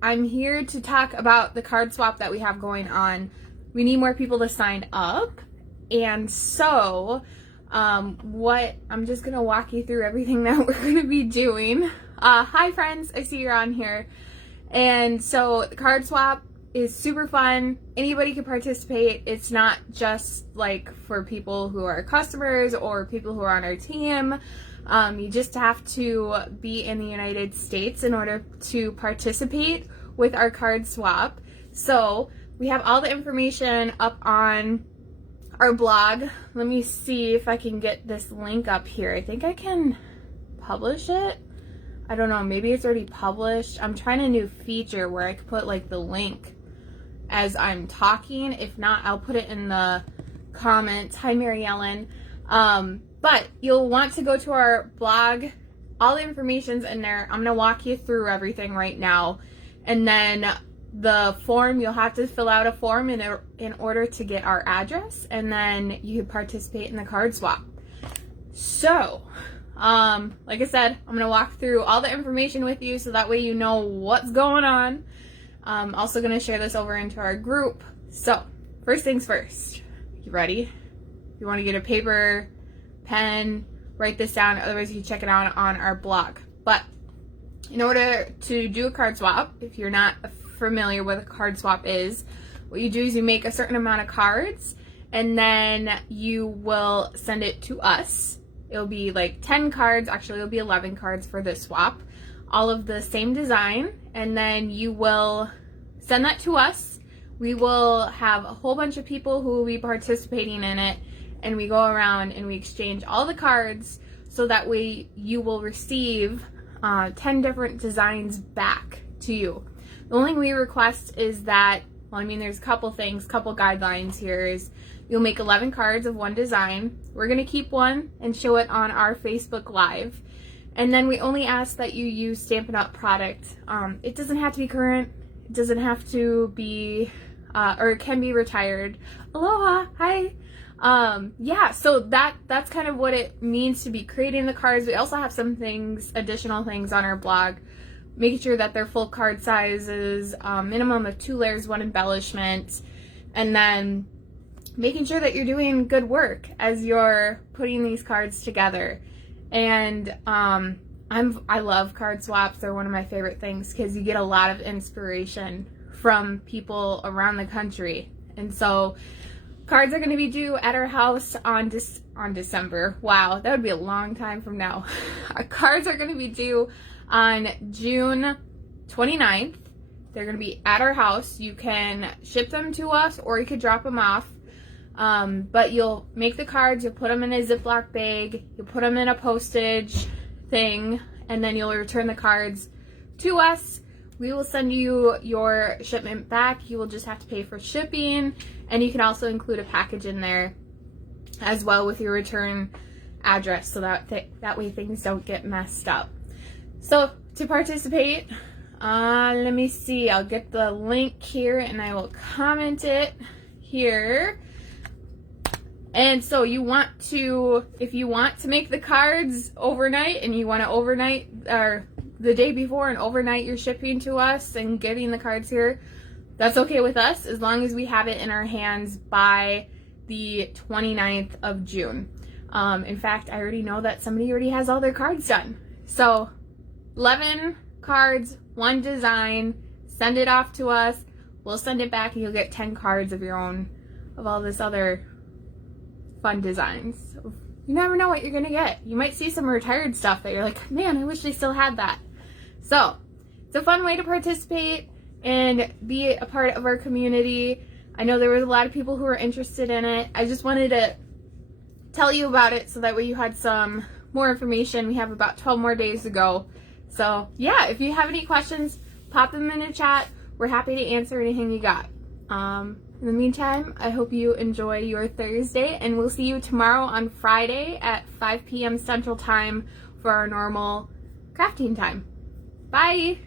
I'm here to talk about the card swap that we have going on. We need more people to sign up. And so, I'm just going to walk you through everything that we're going to be doing. Hi friends, I see you're on here. And so the card swap is super fun. Anybody can participate. It's not just like for people who are customers or people who are on our team. You just have to be in the United States in order to participate with our card swap. So we have all the information up on our blog. Let me see if I can get this link up here. I think I can publish it. I don't know, maybe it's already published. I'm trying a new feature where I could put like the link as I'm talking. If not, I'll put it in the comments. Hi, Mary Ellen. But you'll want to go to our blog. All the information's in there. I'm gonna walk you through everything right now. And then the form, you'll have to fill out a form in order to get our address, and then you can participate in the card swap. So, like I said, I'm gonna walk through all the information with you so that way you know what's going on. I'm also gonna share this over into our group. So, first things first, you ready? You wanna get a paper, pen, write this down, otherwise you can check it out on our blog. But in order to do a card swap, if you're not familiar with what a card swap is, what you do is you make a certain amount of cards and then you will send it to us. It'll be like 10 cards, actually it'll be 11 cards for this swap, all of the same design, and then you will send that to us. We will have a whole bunch of people who will be participating in it, and we go around and we exchange all the cards so that way you will receive 10 different designs back to you. The only thing we request is that, well, I mean, there's a couple things, couple guidelines here is you'll make 11 cards of one design. We're going to keep one and show it on our Facebook Live. And then we only ask that you use Stampin' Up! Product. It doesn't have to be current. It doesn't have to be, or it can be retired. Aloha, hi. Yeah, so that's kind of what it means to be creating the cards. We also have some things, additional things on our blog, making sure that they're full card sizes, minimum of 2 layers, 1 embellishment, and then making sure that you're doing good work as you're putting these cards together. And I love card swaps. They're one of my favorite things because you get a lot of inspiration from people around the country. And so cards are going to be due at our house on December. Wow, that would be a long time from now. Our cards are going to be due on June 29th. They're going to be at our house. You can ship them to us or you could drop them off. But you'll make the cards, you'll put them in a Ziploc bag, you'll put them in a postage thing, and then you'll return the cards to us. We will send you your shipment back. You will just have to pay for shipping, and you can also include a package in there as well with your return address so that way things don't get messed up. So to participate, let me see, I'll get the link here and I will comment it here. And so you want to, if you want to make the cards overnight and you want to overnight or the day before and overnight your shipping to us and getting the cards here, that's okay with us as long as we have it in our hands by the 29th of June. In fact, I already know that somebody already has all their cards done. So 11 cards, 1 design, send it off to us. We'll send it back and you'll get 10 cards of your own, of all this other fun designs. You never know what you're gonna get. You might see some retired stuff that you're like, man, I wish they still had that. So it's a fun way to participate and be a part of our community. I know there was a lot of people who were interested in it. I just wanted to tell you about it so that way you had some more information. We have about 12 more days to go. So yeah, if you have any questions, pop them in the chat. We're happy to answer anything you got. In the meantime, I hope you enjoy your Thursday, and we'll see you tomorrow on Friday at 5 p.m. Central Time for our normal crafting time. Bye!